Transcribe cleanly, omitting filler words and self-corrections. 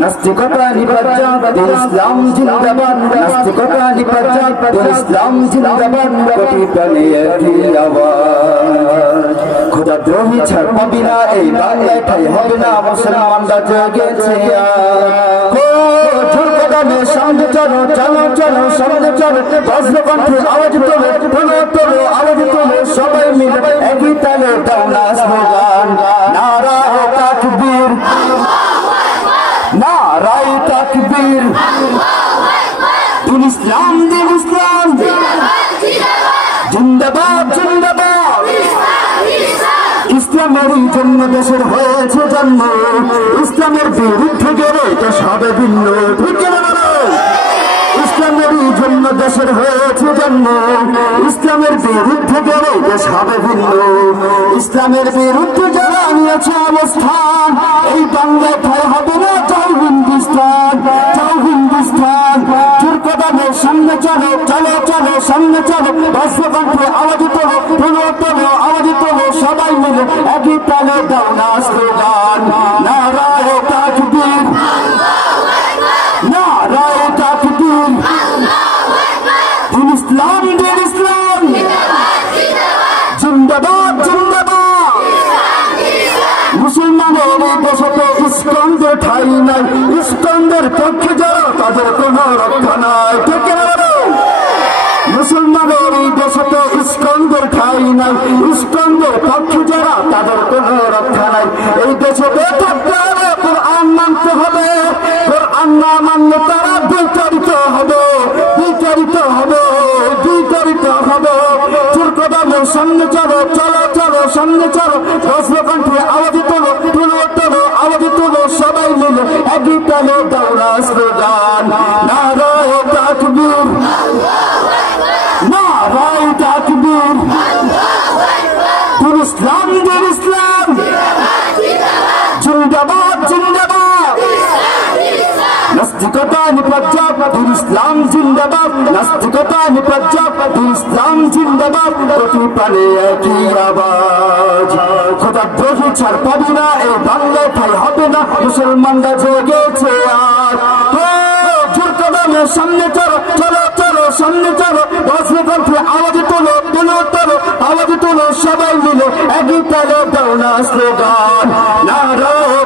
নাস্তিকতা নিপাত দিন ইসলাম জিন্দাবাদ নাস্তিকতা নিপাত দিন ইসলাম জিন্দাবাদ কোটি প্রাণে একই আওয়াজ খোদা দ্রোহী ছাড় পাবি না এই বাংলায় ঠাই হবে না মুসলমানরা জেগেছে সামনে চলো চলো চলো সামনে চলো বজ্রকণ্ঠে আওয়াজ তোলো তোলো তোলো আওয়াজ তোলো সবাই মিলে একই তালে দাও না স্লোগান নারায়ে তাকবীর নারায়ে তাকবীর দিন ইসলাম জিন্দাবাদ জিন্দাবাদ ইসলামের জন্য দেশের হয়েছে জন্ম ইসলামের বিরুদ্ধে গেলে দেশ হবে ভিন্ন ইসলামের জন্য দেশের হয়েছে জন্ম ইসলামের বিরুদ্ধে গেলে দেশ হবে ভিন্ন ইসলামের বিরুদ্ধে যারা নিয়েছে অবস্থান এই বাংলায় ঠাই হবে না চাও হিন্দুস্তান কদমে সামনে চলো চলো চলো সামনে চলো বজ্রকণ্ঠে আওয়াজ তোলো তোলো তোলো আওয়াজ তোলো সবাই মিলে একই তালে দাও না স্লোগান নারায়ে তাকবীর নারায়ে তাকবীর দিন ইসলাম জিন্দাবাদ জিন্দাবাদ মুসলমানের দেশে ইস্কন্দের ঠাই নাই ইস্কন্দের পক্ষে যারা তাদের কোনো রক্ষা নাই মুসলমানের দেশে ইস্কন্দের ঠাই নাই ইস্কন্দের পক্ষে যারা তাদের কোনো রক্ষা নাই এই দেশে থাকতে হবে কোরআন মানতে হবে কোরআন না মানলে তারা বিতাড়িত হবে বিতাড়িত হবে বিতাড়িত হবে কদমে সামনে চলো চলো চলো সামনে চলো বজ্রকণ্ঠে আওয়াজ তোলো তোলো তোলো আওয়াজ তোলো সবাই মিলে একই তালে দাও না স্লোগান নারায়ে তাকবীর নারায়ে তাকবীর দিন ইসলাম জিন্দাবাদ জিন্দাবাদ নাস্তিকতা নিপাত দিন ইসলাম জিন্দাবাদ নাস্তিকতা নিপাত দিন ইসলাম জিন্দাবাদ কোটি প্রাণে একই আওয়াজ খোদা দ্রোহী ছাড় পাবি না এই বাংলায় ঠাই হবে না মুসলমানরা জেগেছে সামনে চলো চলো চলো সামনে চলো বজ্রকণ্ঠে আওয়াজ তোলো তোলো তোলো আওয়াজ তোলো সবাই মিলে একই তালে দাও না স্লোগান নারায়ে